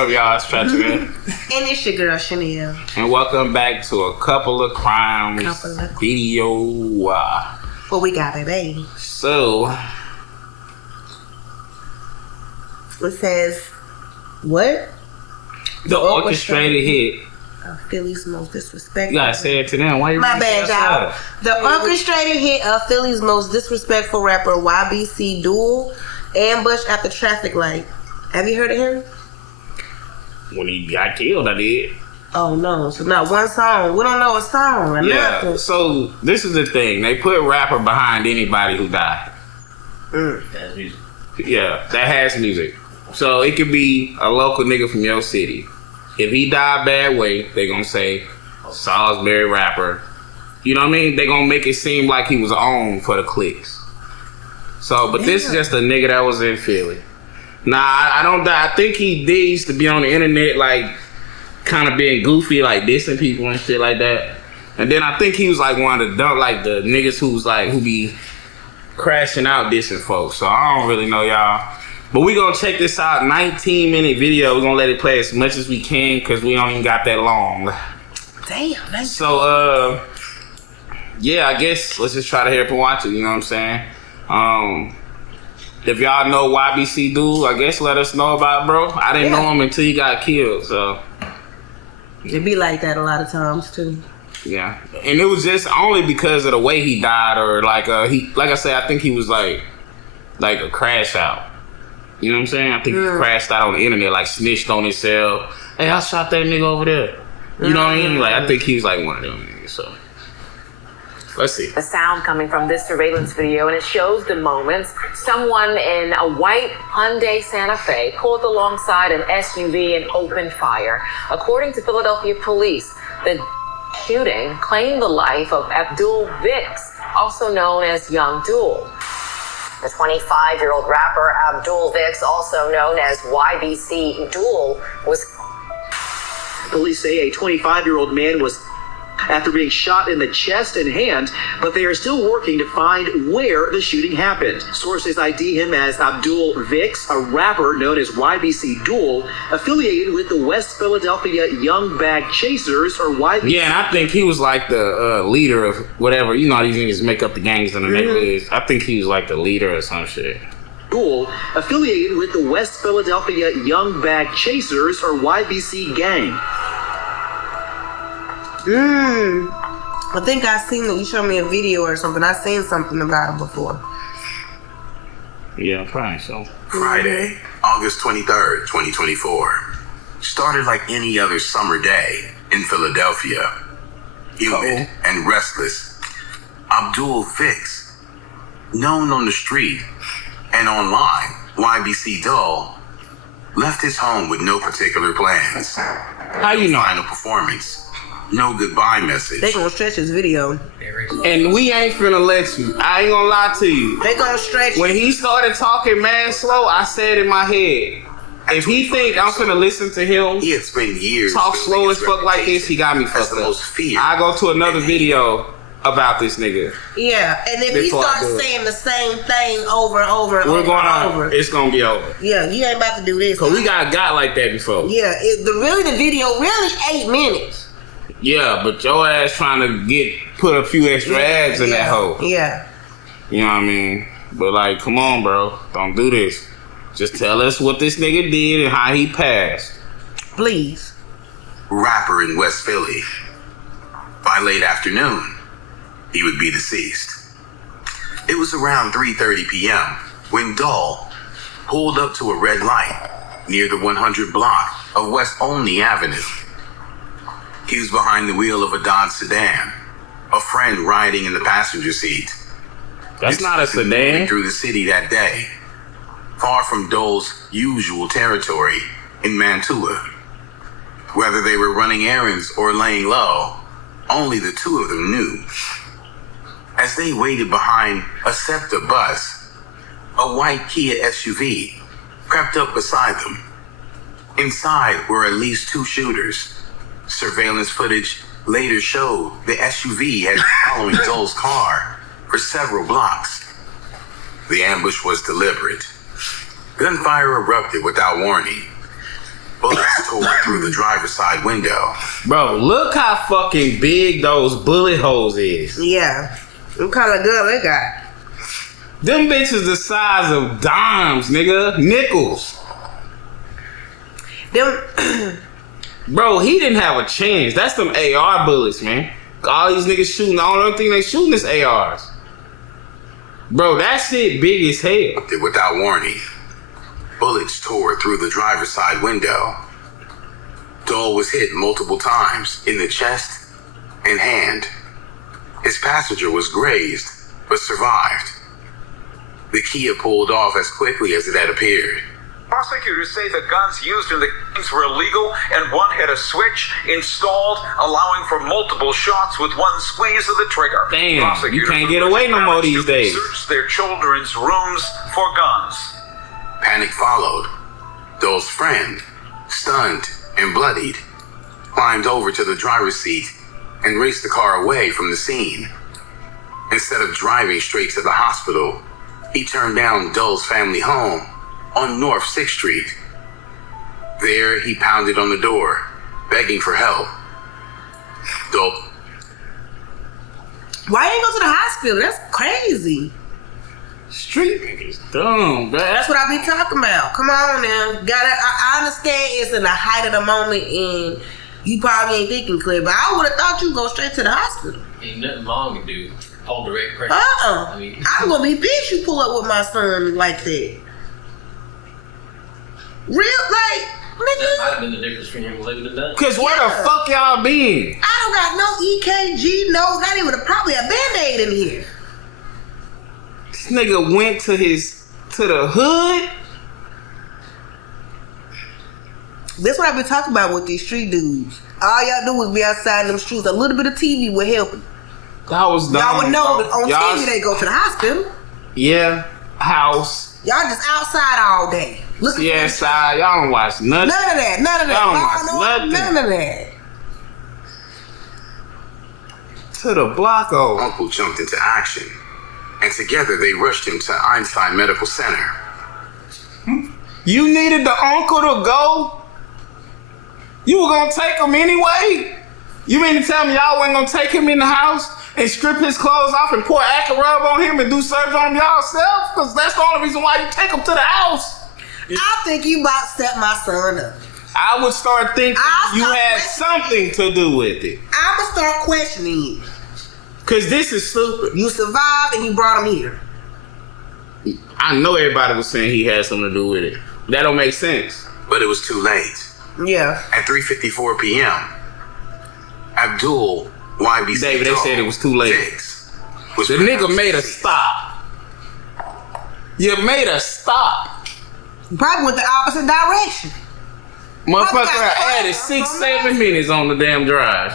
up, y'all? It's Trapp. And it's your girl, Chanel. And welcome back to a couple of crimes video. What we got, baby? So, it says, what? The orchestrated hit. Philly's most disrespectful. You gotta say it to them. Why you? My bad, y'all. The orchestrated hit of Philly's most disrespectful rapper YBC Dul ambushed at the traffic light. Have you heard of him? When he got killed, I did. Oh no! So not one song. We don't know a song. Or nothing. So this is the thing. They put rapper behind anybody who died. That's music. Yeah, that has music. So it could be a local nigga from your city. If he died bad way, they gonna say Salisbury rapper. You know what I mean? They gonna make it seem like he was on for the clicks. So, but this is just a nigga that was in Philly. Nah, I think he did used to be on the internet, like, kind of being goofy, like dissing people and shit like that. And then I think he was like one of the the niggas who be crashing out dissing folks. So I don't really know, y'all. But we gonna check this out, 19-minute video. We're gonna let it play as much as we can because we don't even got that long. Damn. So, yeah, I guess let's just try to hurry up and watch it, you know what I'm saying? If y'all know YBC Dul, I guess let us know about it, bro. I didn't know him until he got killed, so. It be like that a lot of times, too. Yeah. And it was just only because of the way he died, or like I said, I think he was like a crash out. You know what I'm saying? I think he crashed out on the internet, like snitched on himself. Hey, I shot that nigga over there. You know what I mean? Like, I think he was like one of them niggas, so. Let's see. The sound coming from this surveillance video, and it shows the moments someone in a white Hyundai Santa Fe pulled alongside an SUV and opened fire. According to Philadelphia police, the shooting claimed the life of Abdul Vix, also known as Young Dul. The 25-year-old rapper Abdul Vix, also known as YBC Dul, was... Police say a 25-year-old man was after being shot in the chest and hand, but they are still working to find where the shooting happened. Sources ID him as Abdul Vix, a rapper known as YBC Dul, affiliated with the West Philadelphia Young Bag Chasers, or YBC. Yeah, and I think he was like the leader of whatever. You know how these niggas make up the gangs in the neighborhoods. I think he was like the leader or some shit. Dul, affiliated with the West Philadelphia Young Bag Chasers, or YBC gang. I think I seen it. You showed me a video or something. I seen something about him before. Yeah, probably so. Friday, August 23rd, 2024. Started like any other summer day in Philadelphia. Humid and restless. Abdul Vix, known on the street and online, YBC Dul, left his home with no particular plans. How you know? Final performance. No goodbye message. They gonna stretch his video. And we ain't finna let you. I ain't gonna lie to you. They gonna stretch. When he started talking mad slow, I said in my head, if he think I'm finna listen to him he had spent years talk slow as fuck like this, he got me fucked up. I go to another video about this nigga. Yeah, and if he starts saying the same thing over and over and over, it's gonna be over. Yeah, you ain't about to do this. Cause we got like that before. Yeah, the video really 8 minutes. Yeah, but your ass trying to put a few extra ads in that hole. Yeah. You know what I mean? But like, come on, bro. Don't do this. Just tell us what this nigga did and how he passed. Please. Rapper in West Philly. By late afternoon, he would be deceased. It was around 3:30 p.m. when Dul pulled up to a red light near the 100 block of West Olney Avenue. He was behind the wheel of a Dodge sedan, a friend riding in the passenger seat. That's not a sedan. Through the city that day, far from Dul's usual territory in Mantua. Whether they were running errands or laying low, only the two of them knew. As they waited behind a SEPTA bus, a white Kia SUV crept up beside them. Inside were at least 2 shooters. Surveillance footage later showed the SUV had been following Dul's car for several blocks. The ambush was deliberate. Gunfire erupted without warning. Bullets tore through the driver's side window. Bro, look how fucking big those bullet holes is. Yeah. What kind of gun they got? Them bitches the size of dimes, nigga. Nickels. Them. Bro, he didn't have a chance. That's them AR bullets, man. All these niggas shooting, the only thing they shooting is ARs. Bro, that shit big as hell. Without warning, bullets tore through the driver's side window. Dul was hit multiple times in the chest and hand. His passenger was grazed, but survived. The Kia pulled off as quickly as it had appeared. Prosecutors say the guns used in the killings were illegal, and one had a switch installed, allowing for multiple shots with one squeeze of the trigger. Damn, you can't get away no more these days. Searched their children's rooms for guns. Panic followed. Dul's friend, stunned and bloodied, climbed over to the driver's seat and raced the car away from the scene. Instead of driving straight to the hospital, he turned down Dul's family home on North 6th Street. There, he pounded on the door, begging for help. Dul. Why you ain't go to the hospital? That's crazy. Street niggas dumb, bro. That's what I be talking about. Come on now. I understand it's in the height of the moment and you probably ain't thinking clear, but I would have thought you'd go straight to the hospital. Ain't nothing wrong to do. Hold direct pressure. I mean, I'm gonna be pissed you pull up with my son like that. Real, like, that might nigga. have been the difference between him living and dying. Cause where the fuck y'all been? I don't got no EKG, not even probably a Band-Aid in here. This nigga went to the hood. That's what I been talking about with these street dudes. All y'all do is be outside in them streets. A little bit of TV would help. That was dumb. Y'all would know that on Y'all- TV they go to the hospital. Yeah, house. Y'all just outside all day. Looking Yeah, side. Y'all don't watch nothing. None of that. Y'all don't watch nothing. None of that. To the block over. Uncle jumped into action, and together they rushed him to Einstein Medical Center. You needed the uncle to go? You were gonna take him anyway? You mean to tell me y'all wasn't gonna take him in the house and strip his clothes off and pour Acurub on him and do surgery on him y'all self? Because that's the only reason why you take him to the house. I think you about to set my son up. I would start thinking you had something to do with it. I'ma start questioning you. Because this is stupid. You survived and you brought him here. I know everybody was saying he had something to do with it. That don't make sense. But it was too late. Yeah. At 3:54 p.m., Abdul, YBC David, they Dul, said it was too late. was The nigga made a stop. You made a stop. You probably went the opposite direction. Motherfucker added 6-7 minutes on the damn drive.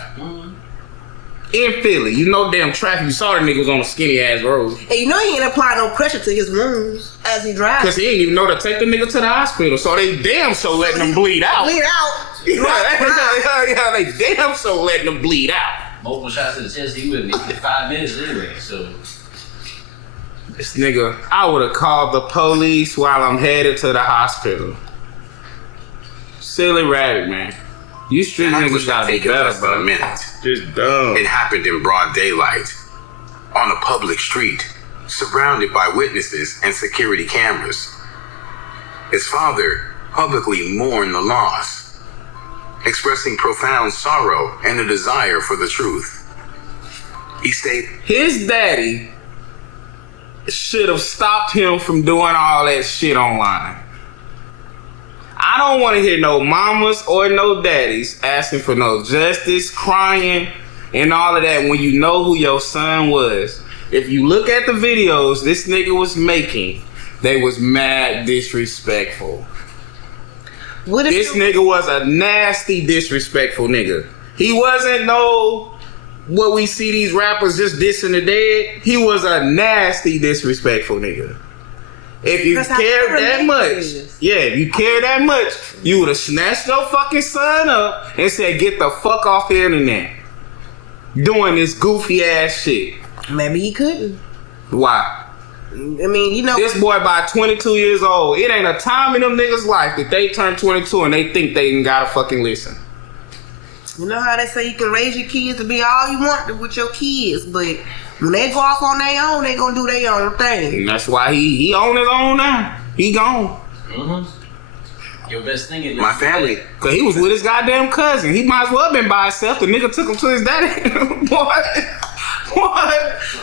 In Philly, you know damn traffic. You saw the nigga was on a skinny ass road. And you know he ain't applying no pressure to his wounds as he drives. Cause he didn't even know to take the nigga to the hospital. So they damn so letting him bleed out. Bleed out. Yeah, they damn so letting him bleed out. Multiple shots in the chest, he wouldn't need 5 minutes anyway, so. This nigga, I would have called the police while I'm headed to the hospital. Silly rabbit, man. You street niggas gotta be better, less than a bro. minute. Just dumb. It happened in broad daylight, on a public street, surrounded by witnesses and security cameras. His father publicly mourned the loss, expressing profound sorrow and a desire for the truth. He stated, His daddy should have stopped him from doing all that shit online. I don't want to hear no mamas or no daddies asking for no justice, crying, and all of that when you know who your son was. If you look at the videos this nigga was making, they was mad disrespectful. This nigga was a nasty, disrespectful nigga. He wasn't no, what we see these rappers just dissing the dead. He was a nasty, disrespectful nigga. If you care that much, if you care that much, you would have snatched your fucking son up and said, get the fuck off the internet. Doing this goofy ass shit. Maybe he couldn't. Why? I mean, you know, This boy by 22 years old. It ain't a time in them niggas' life that they turn 22 and they think they ain't gotta fucking listen. you know how they say you can raise your kids to be all you want with your kids, but when they go off on their own, they gonna do their own thing. And that's why he on his own now. He gone. Mm-hmm. Your best thing is My family. Cause he was with his goddamn cousin. He might as well have been by himself. The nigga took him to his daddy. What?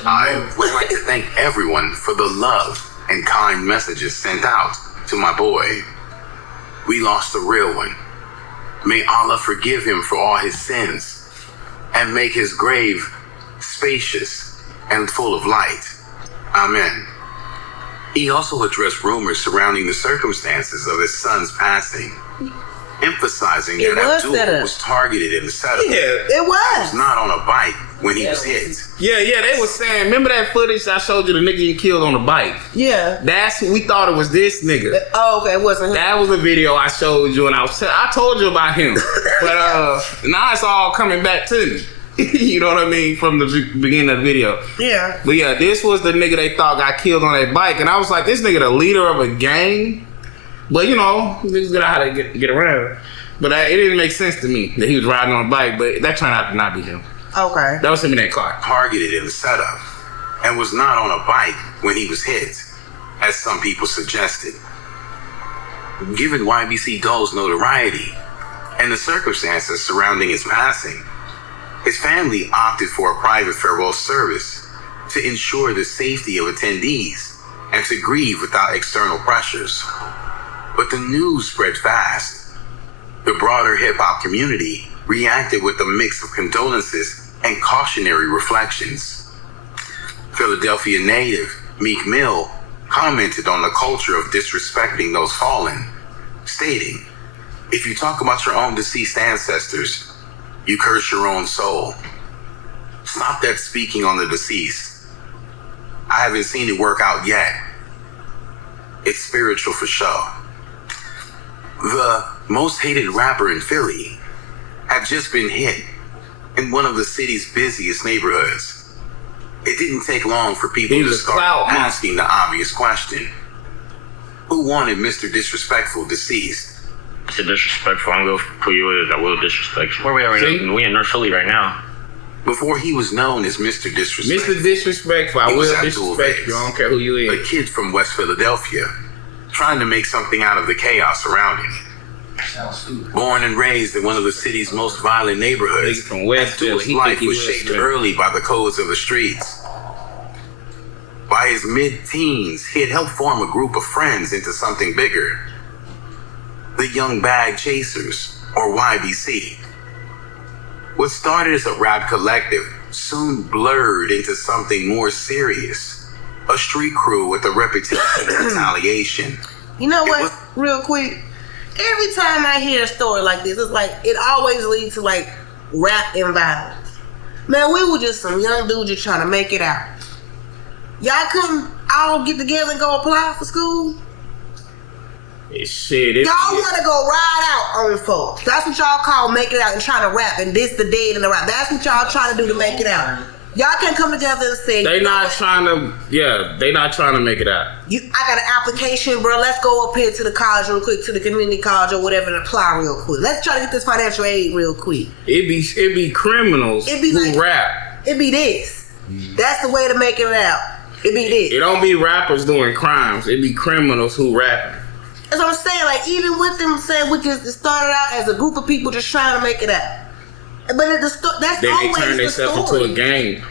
I would like to thank everyone for the love and kind messages sent out to my boy. We lost a real one. May Allah forgive him for all his sins and make his grave spacious and full of light. Amen. He also addressed rumors surrounding the circumstances of his son's passing, emphasizing It that was Abdul set up. was targeted in the setup. Yeah. It was. Not on a bike when he was hit. Yeah, they was saying, remember that footage I showed you, the nigga you killed on the bike? Yeah. That's, we thought it was this nigga. Oh, okay. It wasn't him. That was the video I showed you, and I told you about him. But now it's all coming back to me. You know what I mean? From the beginning of the video. Yeah. But yeah, this was the nigga they thought got killed on that bike, and I was like, this nigga the leader of a gang? But you know, niggas got how to get around. But it didn't make sense to me that he was riding on a bike, but that turned out to not be him. Okay. That was him in that car. Targeted in the setup and was not on a bike when he was hit, as some people suggested. Given YBC Dul's notoriety and the circumstances surrounding his passing, his family opted for a private farewell service to ensure the safety of attendees and to grieve without external pressures. But the news spread fast. The broader hip-hop community reacted with a mix of condolences and cautionary reflections. Philadelphia native Meek Mill commented on the culture of disrespecting those fallen, stating, "If you talk about your own deceased ancestors, you curse your own soul. Stop that speaking on the deceased. I haven't seen it work out yet. It's spiritual for sure." The most hated rapper in Philly had just been hit in one of the city's busiest neighborhoods. It didn't take long for people He to was start clout monster. asking the obvious question. Who wanted Mr. Disrespectful deceased? Mr. Disrespectful, I'm going to who you is. I will disrespect you. Where we are right See? now? We in North Philly right now. Before he was known as Mr. Disrespectful, Mr. Disrespectful, I He was will Abdul disrespect Bates, you. I don't care who you a is. kid from West Philadelphia, trying to make something out of the chaos around him. sounds stupid. Born and raised in one of the city's most violent neighborhoods, Nigga from West Abdul's Philly, he life think he was was shaped straight. early by the codes of the streets. By his mid-teens, he had helped form a group of friends into something bigger. The Young Bag Chasers, or YBC. What started as a rap collective soon blurred into something more serious. A street crew with a reputation for retaliation. You know It what? was- Real quick. Every time I hear a story like this, it's like it always leads to like rap and violence. Man, we were just some young dudes just trying to make it out. Y'all couldn't all get together and go apply for school? Shit, Y'all want to go ride out on folks. That's what y'all call make it out and trying to rap and diss the dead in the rap. That's what y'all trying to do to make it out. Y'all can't come together and say, they you know not what? trying to, they not trying to make it out. I got an application, bro. Let's go up here to the college real quick, to the community college or whatever, and apply real quick. Let's try to get this financial aid real quick. It be criminals It be who like- rap. It be this. That's the way to make it out. It be this. It don't be rappers doing crimes. It be criminals who rapping. That's what I'm saying. Like, even with them saying we just started out as a group of people just trying to make it out. But that's Then they always turn the themselves story. into a gang.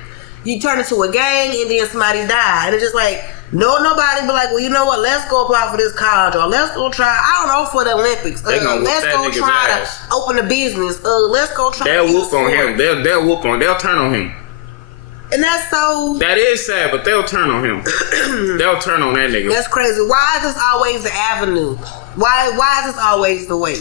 You turn into a gang and then somebody die. And it's just like, nobody be like, well, you know what? Let's go apply for this college or let's go try, I don't know, for the Olympics. They gonna whoop Let's that go nigga's try ass. to open a business. Let's go try They'll to get whoop on a him. They'll whoop on. They'll turn on him. And that's so, That is sad, but they'll turn on him. They'll turn on that nigga. that's crazy. Why is this always the avenue? Why is this always the way?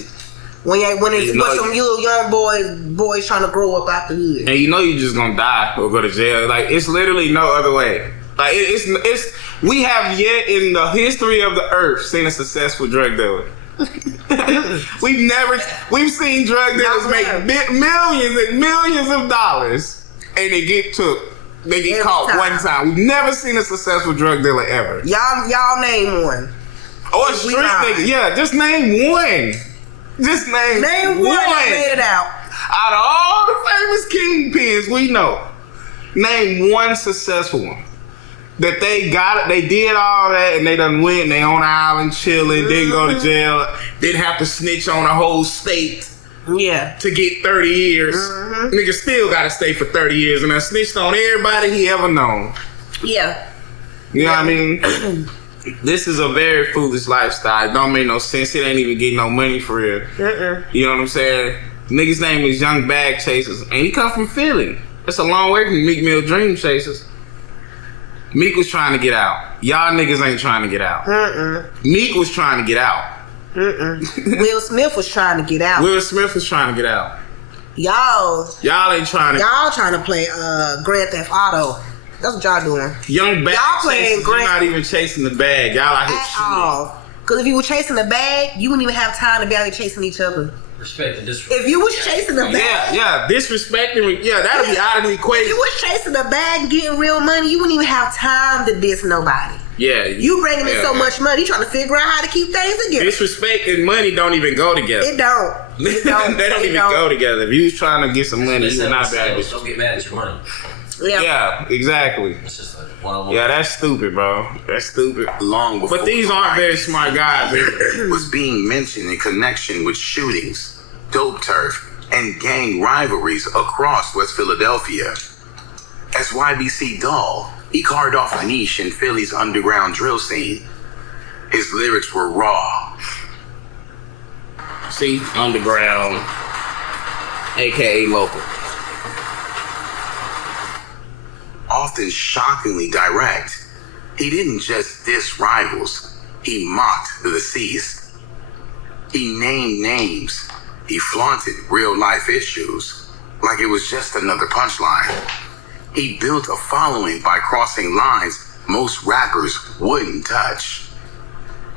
When it's You know, some little young boys trying to grow up out the hood. And you know you just gonna die or go to jail. Like, it's literally no other way. Like, it's we have yet in the history of the earth seen a successful drug dealer. We've seen drug dealers make millions and millions of dollars and they get took They get Every caught time. one time. We've never seen a successful drug dealer ever. Y'all name one. Or a We street not. nigga. Yeah, just name one. Just name One that made it out. Out of all the famous kingpins we know, name one successful one. That they got it, they did all that, and they done went, they on the island chilling, didn't go to jail, didn't have to snitch on a whole state Yeah. to get 30 years. Nigga still gotta stay for 30 years, and I snitched on everybody he ever known. Yeah. You know what I mean? This is a very foolish lifestyle. It don't make no sense. It ain't even getting no money for real. You know what I'm saying? Nigga's name is Young Bag Chasers, and he come from Philly. It's a long way from Meek Mill Dream Chasers. Meek was trying to get out. Y'all niggas ain't trying to get out. Meek was trying to get out. Will Smith was trying to get out. Will Smith was trying to get out. Y'all Ain't trying to. y'all trying to play Grand Theft Auto. That's what y'all doing. Young Bag Y'all playing Chasers, you're great. not even chasing the bag. Y'all out here At shooting. all. Because if you were chasing the bag, you wouldn't even have time to be out here chasing each other. Respect and disrespect. If you was chasing the bag, Yeah, disrespecting. Yeah, that'll be out of the if equation. you was chasing the bag and getting real money, you wouldn't even have time to diss nobody. Yeah, You bringing in so much money, you trying to figure out how to keep things together. Disrespect and money don't even go together. It don't. It don't. They don't It even go together. If you was trying to get some money, you would not be able to. Don't get mad at your money. Yeah, exactly. It's just like one-on-one. Yeah, that's stupid, bro. That's stupid. Long before But these aren't very smart guys. was being mentioned in connection with shootings, dope turf, and gang rivalries across West Philadelphia. As YBC Dul, he carved off a niche in Philly's underground drill scene. His lyrics were raw, See, underground, aka local. often shockingly direct. He didn't just diss rivals, he mocked the deceased. He named names, he flaunted real life issues like it was just another punchline. He built a following by crossing lines most rappers wouldn't touch.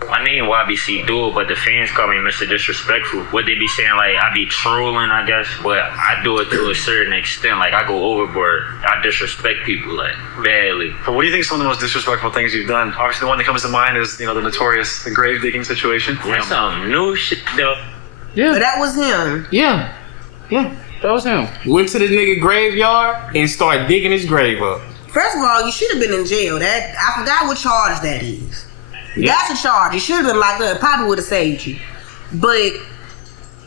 My name YBC Dul, but the fans call me Mr. Disrespectful. What they be saying, like, I be trolling, I guess, but I do it to a certain extent. Like, I go overboard. I disrespect people, like, badly. But what do you think is some of the most disrespectful things you've done? Obviously, the one that comes to mind is, the notorious grave digging situation. That's some new shit, though. But that was him. Yeah, that was him. Went to this nigga graveyard and started digging his grave up. First of all, you should have been in jail. That I forgot what charge that is. That's a charge. You should have been locked up. It probably would have saved you. But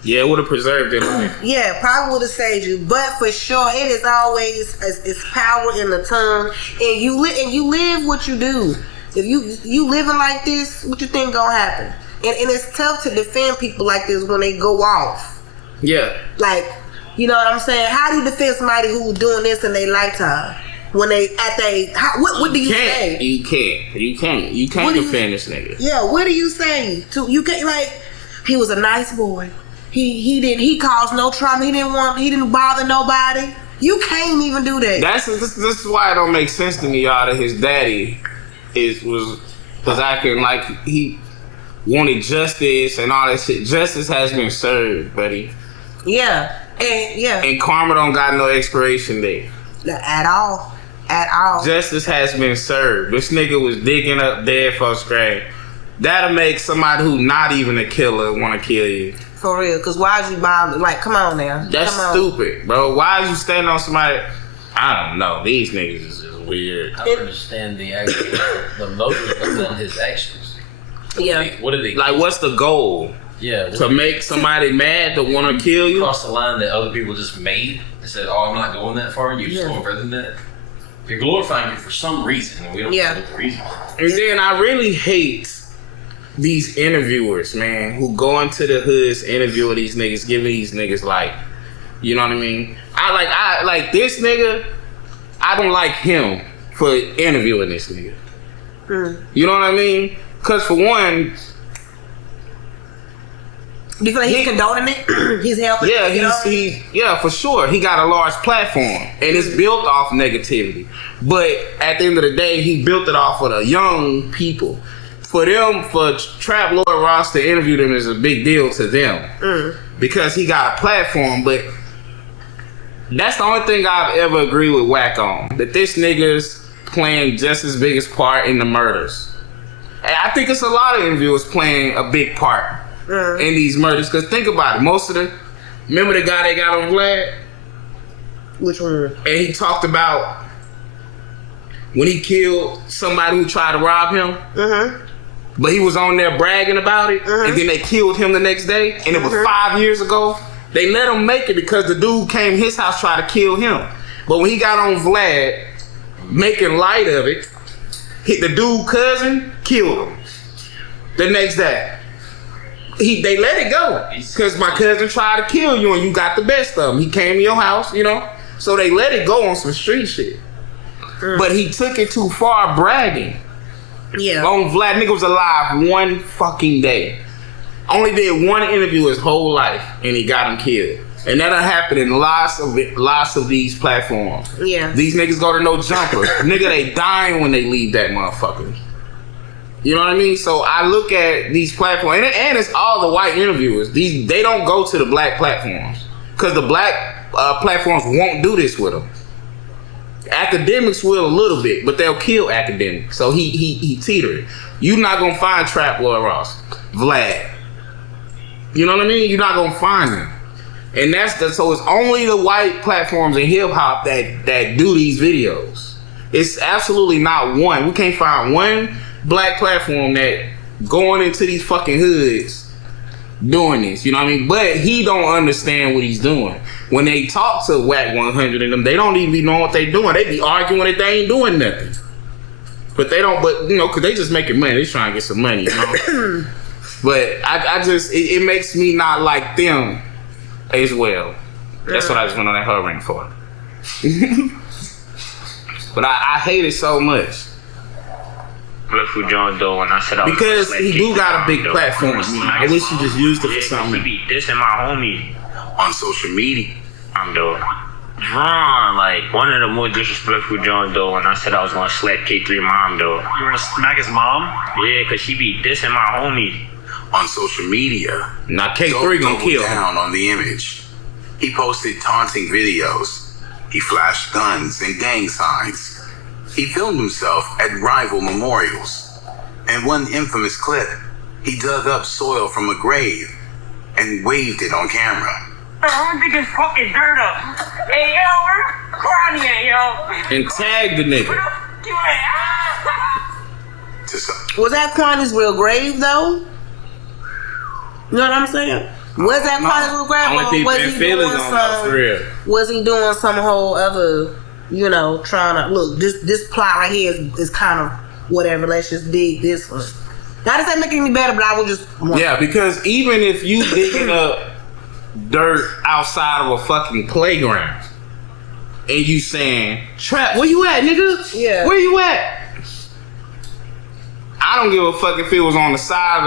Yeah, it would have preserved it. yeah, probably would have saved you. But for sure, it is always it's power in the tongue, and you live what you do. If you living like this, what you think gonna happen? And it's tough to defend people like this when they go off. Yeah. Like, you know what I'm saying? How do you defend somebody who's doing this in their lifetime? When they what do you say? You can't defend this nigga. Yeah, what do you say? You can't, like, he was a nice boy. He caused no trauma. He didn't bother nobody. You can't even do that. This is why it don't make sense to me, y'all, that his daddy was acting like he wanted justice and all that shit. Justice has been served, buddy. Yeah, and karma don't got no expiration date. At all. Justice has been served. This nigga was digging up dead folks' grave. That'll make somebody who not even a killer want to kill you. For real, because why'd you bother? Like, come on now. That's stupid, bro. Why is you standing on somebody? I don't know. These niggas is just weird. I don't understand the motive of his actions. What are they? Like, what's the goal? Yeah. To make somebody mad to want to kill you? Cross the line that other people just made and said, "Oh, I'm not going that far," and you're just going further than that. You're glorifying it for some reason, and we don't know what the reason is. And then I really hate these interviewers, man, who go into the hoods interviewing these niggas, giving these niggas like, you know what I mean? I like this nigga. I don't like him for interviewing this nigga. You know what I mean? Because for one, do you feel like he's condoning it? He's helping. Yeah, for sure. He got a large platform, and it's built off negativity. But at the end of the day, he built it off of the young people. For Trapp Lloyd Ross to interview them is a big deal to them because he got a platform. But That's the only thing I've ever agreed with Wack on. That this nigga's playing just as big a part in the murders. And I think it's a lot of interviewers playing a big part in these murders. Because think about it. Most of them, remember the guy they got on Vlad? Which one? And he talked about when he killed somebody who tried to rob him. But he was on there bragging about it. And then they killed him the next day. And it was 5 years ago. They let him make it because the dude came to his house trying to kill him. But when he got on Vlad, making light of it, hit the dude cousin, killed him. The next day. They let it go. Because my cousin tried to kill you and you got the best of him. He came to your house, you know. So they let it go on some street shit. But he took it too far bragging. Yeah. On Vlad, nigga was alive one fucking day. Only did one interview his whole life, and he got him killed. And that'll happen in lots of these platforms. Yeah. These niggas go to no jumper. Nigga, they dying when they leave that motherfucker. You know what I mean? So I look at these platforms, and it's all the white interviewers. They don't go to the black platforms because the black platforms won't do this with them. Academics will a little bit, but they'll kill academics. So he teetered. You're not gonna find Trapp, Lloyd Ross, Vlad. You know what I mean? You're not gonna find them. And so it's only the white platforms in hip hop that do these videos. It's absolutely not one. We can't find one black platform that going into these fucking hoods doing this. You know what I mean? But he don't understand what he's doing. When they talk to Wack 100 and them, they don't even know what they doing. They be arguing that they ain't doing nothing. But they don't. But you know, cause they just making money. They trying to get some money. You know. But I just it makes me not like them as well. That's what I just went on that her ring for. But I hate it so much. Blissful John Doe, and I said I was because he do got a big platform. I wish he just used it for something. He be dissing my homie on social media. I'm Doe. Drawn like one of the more disrespectful John Doe, and I said I was gonna slap K3 mom though. You were gonna smack his mom? Yeah, cause she be dissing my homie on social media. Now K3 gonna kill him. Down on the image. He posted taunting videos. He flashed guns and gang signs. He filmed himself at rival memorials. In one infamous clip, he dug up soil from a grave and waved it on camera. I don't think it's fucking dirt up. Hey, yo, where's Crony at, yo? And tag the nigga. Was that Crony's real grave, though? You know what I'm saying? Was that Crony's real grave, or was he doing some whole other, you know, trying to, look, this plot right here is kind of whatever, let's just dig this one. Not that make it any better, but I would just... Yeah, because even if you digging up dirt outside of a fucking playground and you saying, Trapp, where you at, nigga? Yeah. Where you at? I don't give a fuck if it was on the side, on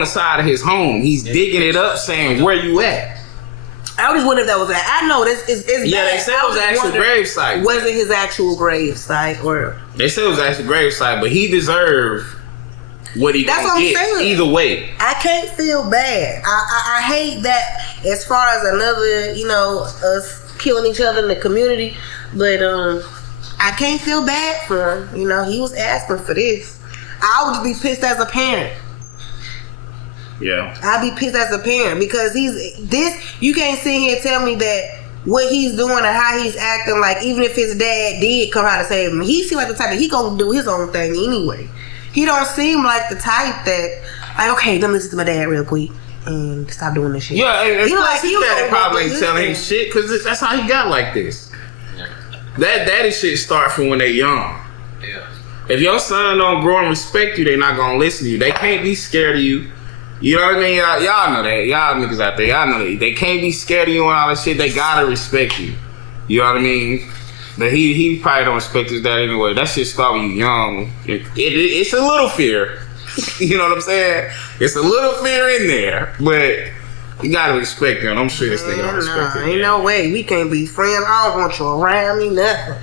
the side of his home. He's digging it up saying, where you at? I was wondering if that was that. I know it's yeah, bad. They said it was an actual grave site. Was it his actual grave site, or they said it was actual grave site, but he deserved what he gonna get either way. I can't feel bad. I hate that as far as another, you know, us killing each other in the community, but I can't feel bad for him. You know, he was asking for this. I would be pissed as a parent. Yeah. I'd be pissed as a parent because you can't sit here and tell me that what he's doing and how he's acting, like even if his dad did come out and save him, he seems like the type that he gonna do his own thing anyway. He don't seem like the type that, like, okay, let me listen to my dad real quick and stop doing this shit. Yeah, and plus like, his dad probably ain't telling him shit because that's how he got like this. Yeah. That daddy shit start from when they young. Yeah. If your son don't grow and respect you, they not gonna listen to you. They can't be scared of you. You know what I mean? Y'all know that. Y'all niggas out there, y'all know that. They can't be scared of you and all that shit. They gotta respect you. You know what I mean? But he probably don't respect his dad anyway. That shit start when you young. It's a little fear. You know what I'm saying? It's a little fear in there. But you gotta respect him. I'm sure this nigga don't respect him. Ain't no way. We can't be friends. I don't want you around me, nothing.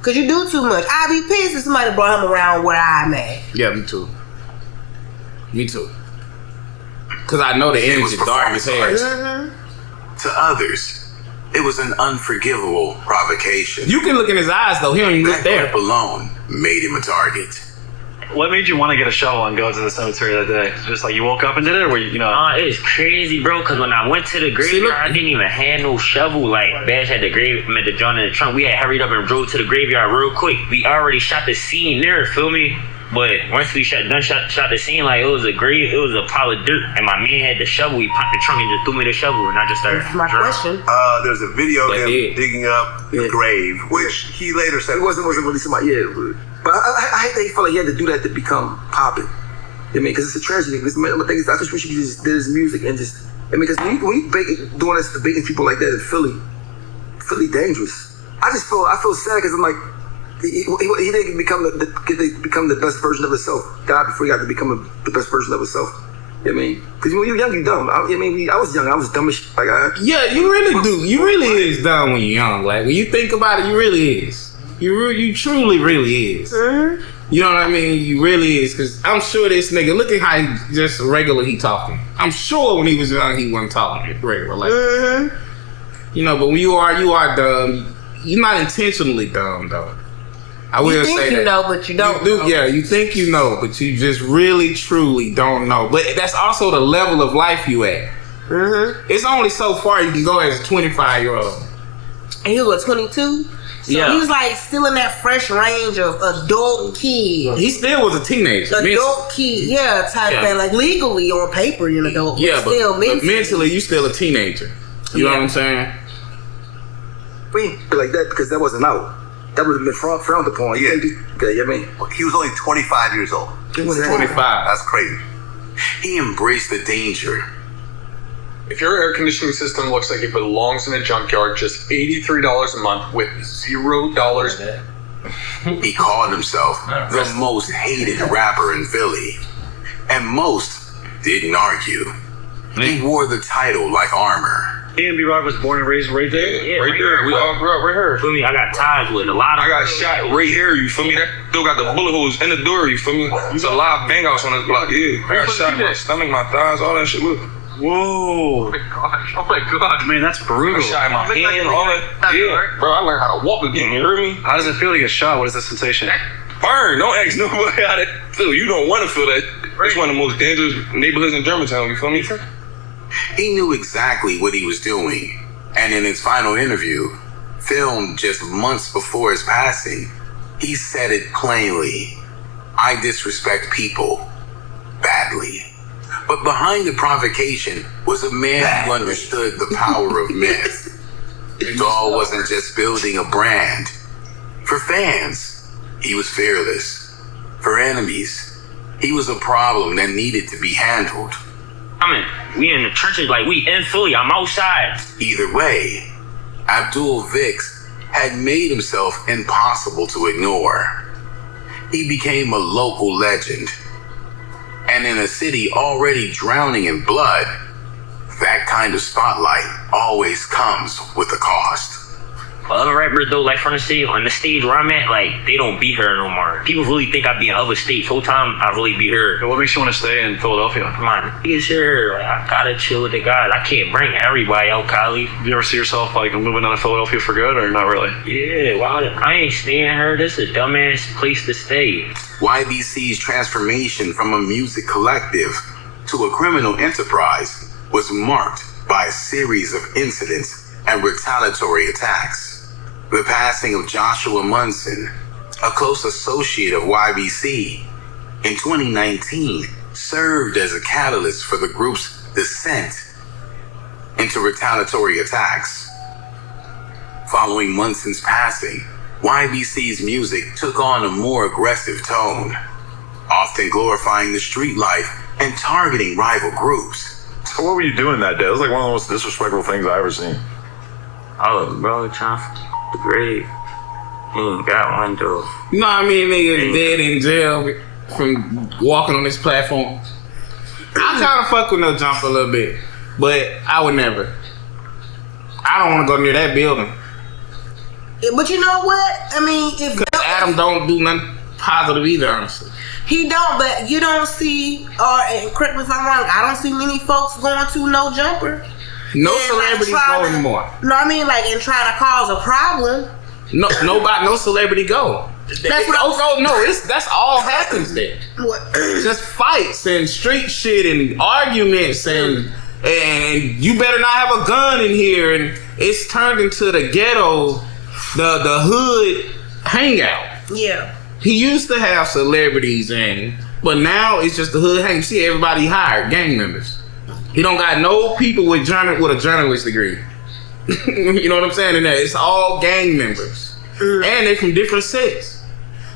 Cause you do too much. I'd be pissed if somebody brought him around where I'm at. Yeah, me too. Me too. Cause I know the energy is dark as hell. To others, It was an unforgivable provocation. You can look in his eyes, though. He don't even look there. That alone made him a target. What made you want to get a shovel and go to the cemetery that day? Just like you woke up and did it, or were you know? It was crazy, bro. Cause when I went to the graveyard, I didn't even have no shovel. Like, Bash had the joint in the trunk. We had hurried up and drove to the graveyard real quick. We already shot the scene there, feel me? But once we shot the scene, like, it was a pile of dirt, and my man had the shovel. He popped the trunk and just threw me the shovel, and I just started. That's my question. There's a video of him digging up the grave, which he later said it wasn't really somebody. Yeah, but I hate that he felt like he had to do that to become popping. I mean, because it's a tragedy. I think I just wish he just did his music and just. I mean, because when you doing this to beating people like that in Philly dangerous. I feel sad because I'm like. He didn't become the best version of himself. Died before he got to become the best version of himself. You know what I mean? Because when you're young, you're dumb. I was young. I was dumb as shit. Yeah, you really do. You really is dumb when you're young. Like, when you think about it, you really is. You truly, really is. Mm-hmm. You know what I mean? You really is. Because I'm sure this nigga, look at how he just regular he talking. I'm sure when he was young, he wasn't talking regular. Like, you know, but when you are dumb, you're not intentionally dumb, though. I will say that. You think you know, but you don't know. Yeah, you think you know, but you just really, truly don't know. But that's also the level of life you at. Mm-hmm. It's only so far you can go as a 25-year-old. And he was 22? So yeah. He was like still in that fresh range of adult kid. He still was a teenager. Adult kid, type thing. Like legally on paper, you're an adult. Yeah, but still mentally, you still a teenager. You know what I'm saying? We ain't like that because that wasn't out. That would have been frowned upon. Yeah. I mean, he was only 25 years old. He was 25. That's crazy. He embraced the danger. If your air conditioning system looks like it belongs in a junkyard, just $83 a month with $0. He called himself the most hated rapper in Philly. And most didn't argue. He wore the title like armor. B&B Rock was born and raised right there? Yeah, right there. We all grew up right here. Feel me? I got ties with a lot of. I got shot right here, you feel me? That still got the bullet holes in the door, you feel me? It's a live bang outs on this block, yeah. I got shot in my stomach, my thighs, all that shit. Look. Whoa. Oh my god. Man, that's brutal. I got shot in my hand, all that. Yeah. Bro, I learned how to walk again, you heard me? How does it feel to get shot? What is the sensation? Burn. Don't ask nobody how that feel. You don't want to feel that. It's one of the most dangerous neighborhoods in Germantown, you feel me? He knew exactly what he was doing. And in his final interview, filmed just months before his passing, he said it plainly. I disrespect people badly. But behind the provocation was a man who understood the power of myth. Dul wasn't just building a brand. For fans, he was fearless. For enemies, he was a problem that needed to be handled. I mean, we in the trenches, like we in Philly, I'm outside. Either way, Abdul Vix had made himself impossible to ignore. He became a local legend. And in a city already drowning in blood, that kind of spotlight always comes with a cost. But other rappers though, like from the city, on the stage where I'm at, like they don't be here no more. People really think I be in other states. Whole time I really be here. What makes you want to stay in Philadelphia? Come on, niggas here. Like, I gotta chill with the guys. I can't bring everybody out, Kali. Do you ever see yourself like moving out of Philadelphia for good, or not really? Yeah, wow, I ain't staying here. This is a dumbass place to stay. YBC's transformation from a music collective to a criminal enterprise was marked by a series of incidents and retaliatory attacks. The passing of Joshua Munson, a close associate of YBC, in 2019 served as a catalyst for the group's descent into retaliatory attacks. Following Munson's passing, YBC's music took on a more aggressive tone, often glorifying the street life and targeting rival groups. So what were you doing that day? It was like one of the most disrespectful things I ever seen. Oh, bro, trying the grave. He ain't got one, though. You know what I mean? Niggas dead in jail from walking on this platform. I kind of fuck with no jump a little bit, but I would never. I don't want to go near that building. But you know what? I mean, if Adam don't do nothing positive either, honestly. He don't, but you don't see, and correct me if I'm wrong, I don't see many folks going to no jumper. No celebrities go anymore. No, I mean like and try to cause a problem. No celebrity go. That's what that's all happens there. What? Just fights and street shit and arguments and you better not have a gun in here, and it's turned into the ghetto, the hood hangout. Yeah. He used to have celebrities but now it's just the hood hang. See, everybody hired gang members. He don't got no people with a journalist degree. You know what I'm saying? And it's all gang members, and they from different sets.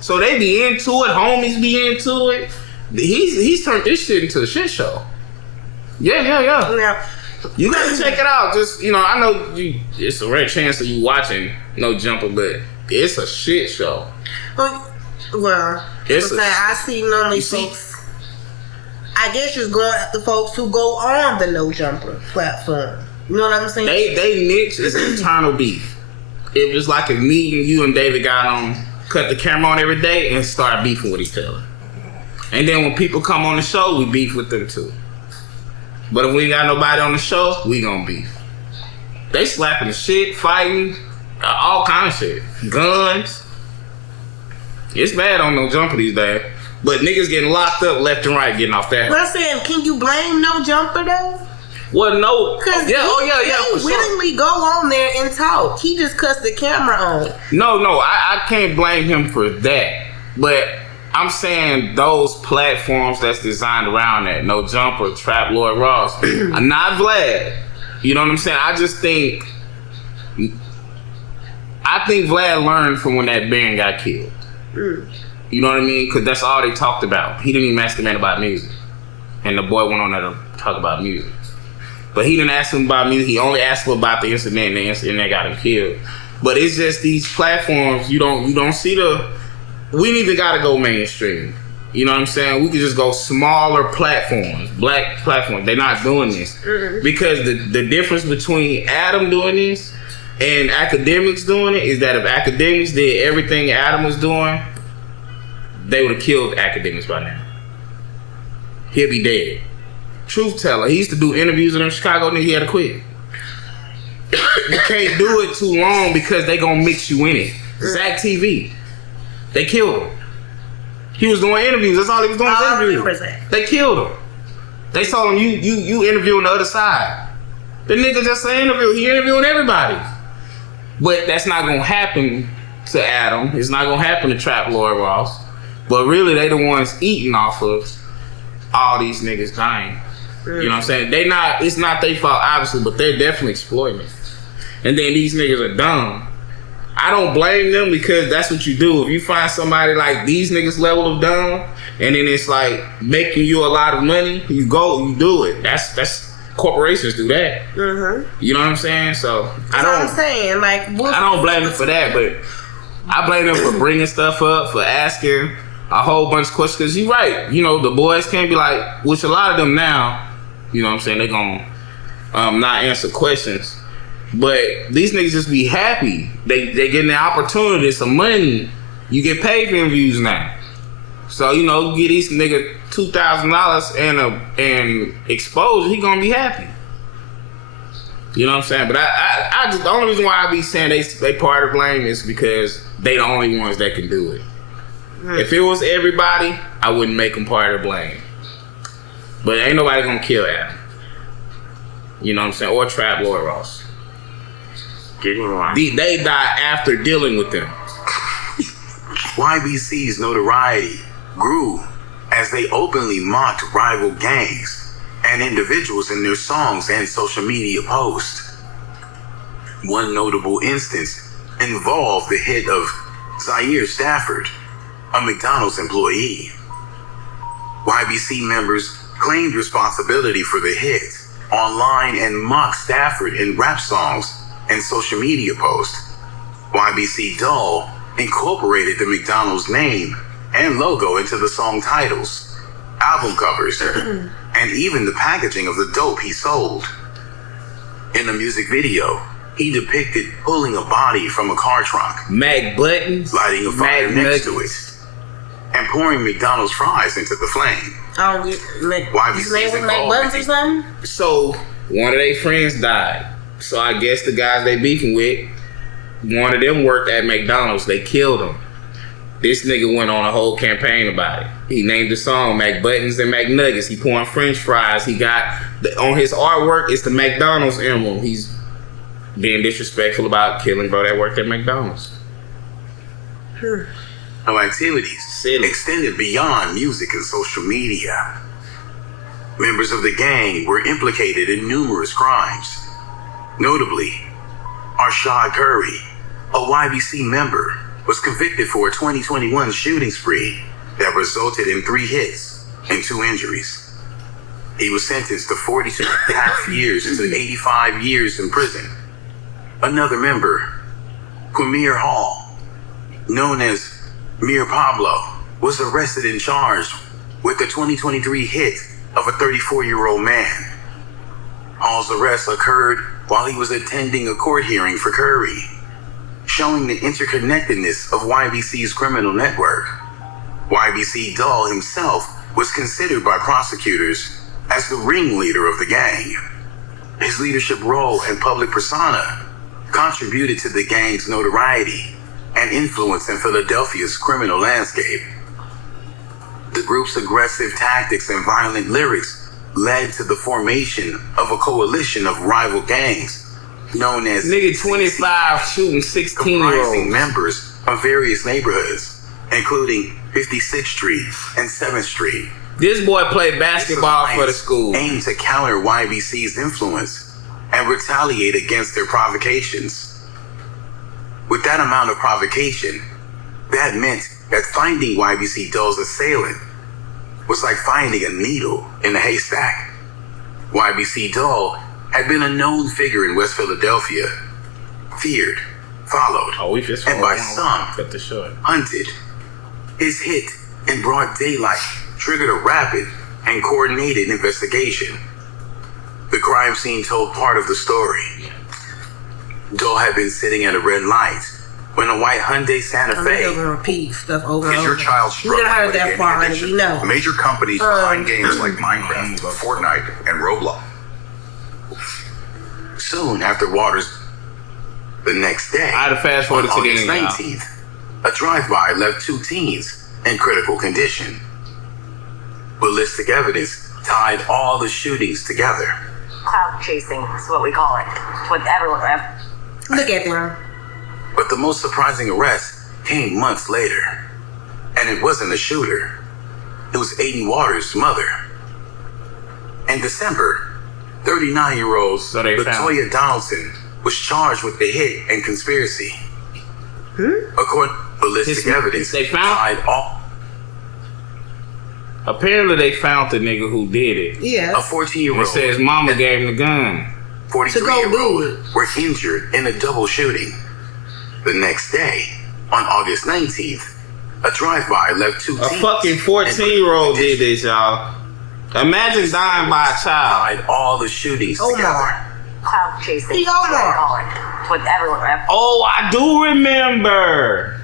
So they be into it. Homies be into it. He's turned this shit into a shit show. Yeah. You gotta check it out. Just I know it's a rare chance of you watching No Jumper, but it's a shit show. Well, I see normally folks. I guess just going after folks who go on the No Jumper platform. You know what I'm saying? They niche is internal beef. It was like if me and you and David got on, cut the camera on every day and start beefing with each other. And then when people come on the show, we beef with them too. But if we ain't got nobody on the show, we gonna beef. They slapping the shit, fighting, all kind of shit. Guns. It's bad on No Jumper these days. But niggas getting locked up left and right getting off that. But I'm saying, can you blame No Jumper though? Well, no. Because he willingly go on there and talk. He just cuts the camera on. No, I can't blame him for that. But I'm saying those platforms that's designed around that, No Jumper, Trapp, Lloyd Ross, are not Vlad. You know what I'm saying? I think Vlad learned from when that band got killed. You know what I mean? Because that's all they talked about. He didn't even ask the man about music. And the boy went on there to talk about music. But he didn't ask him about music. He only asked him about the incident, and the incident that got him killed. But it's just these platforms, you don't see we ain't even gotta go mainstream. You know what I'm saying? We could just go smaller platforms, black platforms. They're not doing this. Because the difference between Adam doing this and academics doing it is that if academics did everything Adam was doing, they would have killed academics by now. He'll be dead. Truth teller. He used to do interviews in Chicago, and he had to quit. You can't do it too long because they gonna mix you in it. Zach TV. They killed him. He was doing interviews. That's all he was doing was interviews. They killed him. They told him you interviewing the other side. The nigga just an interview. He interviewing everybody. But that's not gonna happen to Adam. It's not gonna happen to Trapp, Lloyd Ross. But really, they the ones eating off of all these niggas dying. You know what I'm saying? It's not their fault, obviously, but they're definitely exploiting it. And then these niggas are dumb. I don't blame them because that's what you do. If you find somebody like these niggas level of dumb, and then it's like making you a lot of money, you do it. That's corporations do that. You know what I'm saying? So I don't blame them for that, but I blame them for bringing stuff up, for asking a whole bunch of questions. Because you're right. You know, the boys can't be like, which a lot of them now, you know what I'm saying, they're going to not answer questions. But these niggas just be happy. They getting the opportunity, some money. You get paid for interviews now. So, you know, get these nigga $2,000 and exposure, he gonna be happy. You know what I'm saying? But I just, the only reason why I be saying they part of blame is because they the only ones that can do it. If it was everybody, I wouldn't make them part of blame. But ain't nobody gonna kill Adam. You know what I'm saying? Or Trapp, Lloyd Ross. They die after dealing with them. YBC's notoriety grew as they openly mocked rival gangs and individuals in their songs and social media posts. One notable instance involved the hit of Zaire Stafford, a McDonald's employee. YBC members claimed responsibility for the hit online and mocked Stafford in rap songs and social media posts. YBC Dul incorporated the McDonald's name and logo into the song titles, album covers, and even the packaging of the dope he sold. In the music video, he depicted pulling a body from a car trunk, Mac buttons, lighting a fire next to it, and pouring McDonald's fries into the flame. I don't get his name was Mac Buttons or something? So, one of their friends died. So, I guess the guys they beefing with, one of them worked at McDonald's. They killed him. This nigga went on a whole campaign about it. He named the song Mac Buttons and Mac Nuggets. He pouring French fries. He got, on his artwork, it's the McDonald's emblem. He's being disrespectful about killing bro that worked at McDonald's. No activities extended beyond music and social media. Members of the gang were implicated in numerous crimes. Notably, Arshad Curry, a YBC member, was convicted for a 2021 shooting spree that resulted in 3 hits and 2 injuries. He was sentenced to 42.5 years to 85 years in prison. Another member, Quamir Hall, known as Mir Pablo, was arrested and charged with the 2023 hit of a 34-year-old man. Hall's arrest occurred while he was attending a court hearing for Curry, showing the interconnectedness of YBC's criminal network. YBC Dul himself was considered by prosecutors as the ringleader of the gang. His leadership role and public persona contributed to the gang's notoriety and influence in Philadelphia's criminal landscape. The group's aggressive tactics and violent lyrics led to the formation of a coalition of rival gangs known as Nigga 25 shooting 16-year-olds. comprising members from various neighborhoods, including 56th Street and 7th Street. This boy played basketball for the school. Aimed to counter YBC's influence and retaliate against their provocations. With that amount of provocation, that meant that finding YBC Dul's assailant was like finding a needle in a haystack. YBC Dul had been a known figure in West Philadelphia, feared, followed, and by some, hunted. His hit in broad daylight triggered a rapid and coordinated investigation. The crime scene told part of the story. Dul had been sitting at a red light when a white Hyundai Santa Fe. Repeat stuff over and Is over. your child We done struggling heard with that gaming part already. addiction? We know. Major companies behind games like Minecraft, Fortnite, and Roblox. Soon after Waters, the next day, I had to fast forward on to the August end, y'all. 19th, a drive-by left 2 teens in critical condition. Ballistic evidence tied all the shootings together. Cloud chasing is what we call it. It's what everyone. Look at them. But the most surprising arrest came months later. And it wasn't the shooter. It was Aiden Waters' mother. In December, 39-year-old Latoya Donaldson was charged with the hit and conspiracy. According to ballistic evidence, they found all. Apparently, they found the nigga who did it. Yeah. A 14-year-old. It says mama gave him the gun. 43-year-old were injured in a double shooting. The next day, on August 19th, a drive-by left 2 A teens. fucking 14-year-old did this, y'all. Imagine dying by a child. Tied all the shootings together. Cloud chasing is what we call it. It's what everyone. Oh, I do remember.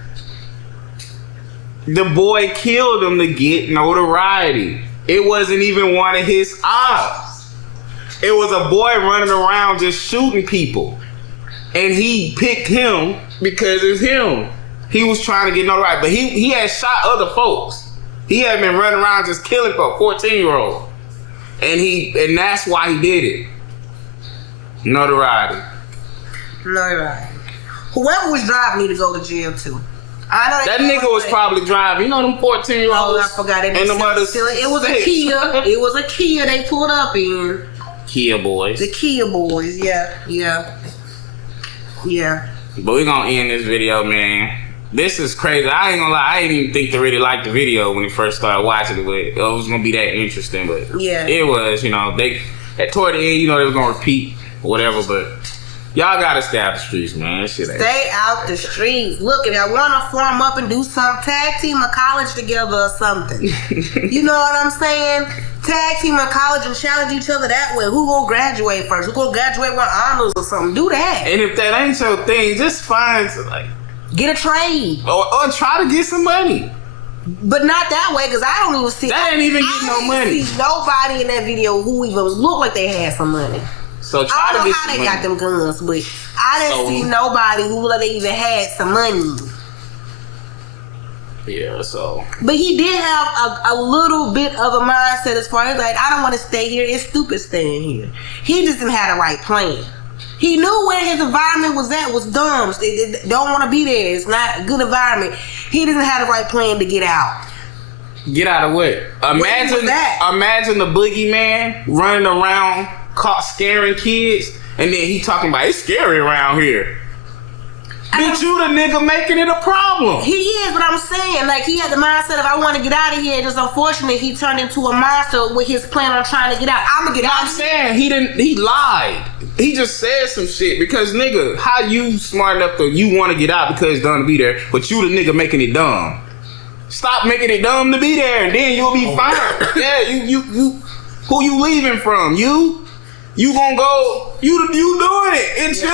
The boy killed him to get notoriety. It wasn't even one of his ops. It was a boy running around just shooting people. And he picked him because it's him. He was trying to get notoriety. But he had shot other folks. He had been running around just killing folks, 14-year-old. And that's why he did it. Notoriety. Notoriety. Whoever was driving need to go to jail too. I know that nigga was probably driving. You know them 14-year-olds. Oh, I forgot it. And the mothers. It was a Kia. It was a Kia they pulled up in. Kia boys. The Kia boys. Yeah. But we're gonna end this video, man. This is crazy. I ain't gonna lie. I didn't even think to really like the video when we first started watching it. But it was gonna be that interesting. But yeah, it was. You know, toward the end, you know, they was gonna repeat or whatever. But y'all gotta stay out the streets, man. That shit ain't. Stay out the streets. Look, if y'all want to form up and do some tag team a college together or something. You know what I'm saying? Tag team a college and challenge each other that way. Who gonna graduate first? Who gonna graduate with honors or something? Do that. And if that ain't your thing, just find like get a trade or try to get some money. But not that way, because I don't even see. That ain't even get no money. See nobody in that video who even looked like they had some money. So I don't know how they got them guns, but I didn't see nobody who looked like they even had some money. Yeah, so. But he did have a little bit of a mindset as far as like, I don't want to stay here. It's stupid staying here. He just didn't have the right plan. He knew where his environment was at was dumb. They don't want to be there. It's not a good environment. He doesn't have the right plan to get out. Get out of what? Imagine the boogeyman running around, caught scaring kids, and then he talking about it's scary around here. Bitch, you the nigga making it a problem. He is, but I'm saying, like, he had the mindset of I want to get out of here. Just unfortunately, he turned into a monster with his plan on trying to get out. I'm gonna get out. I'm saying he lied. He just said some shit because nigga, how you smart enough to you want to get out because it's dumb to be there, but you the nigga making it dumb. Stop making it dumb to be there, and then you'll be fine. Yeah, you who you leaving from? You gonna go? You doing it? It's you.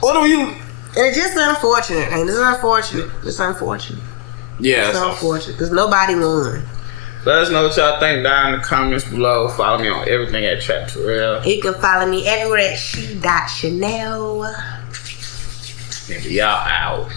What are you? And it's just unfortunate. And it's unfortunate. It's unfortunate. Yeah, it's unfortunate because nobody won. Let us know what y'all think down in the comments below. Follow me on everything at Trapp for real. You can follow me everywhere at she.chanel. And y'all out.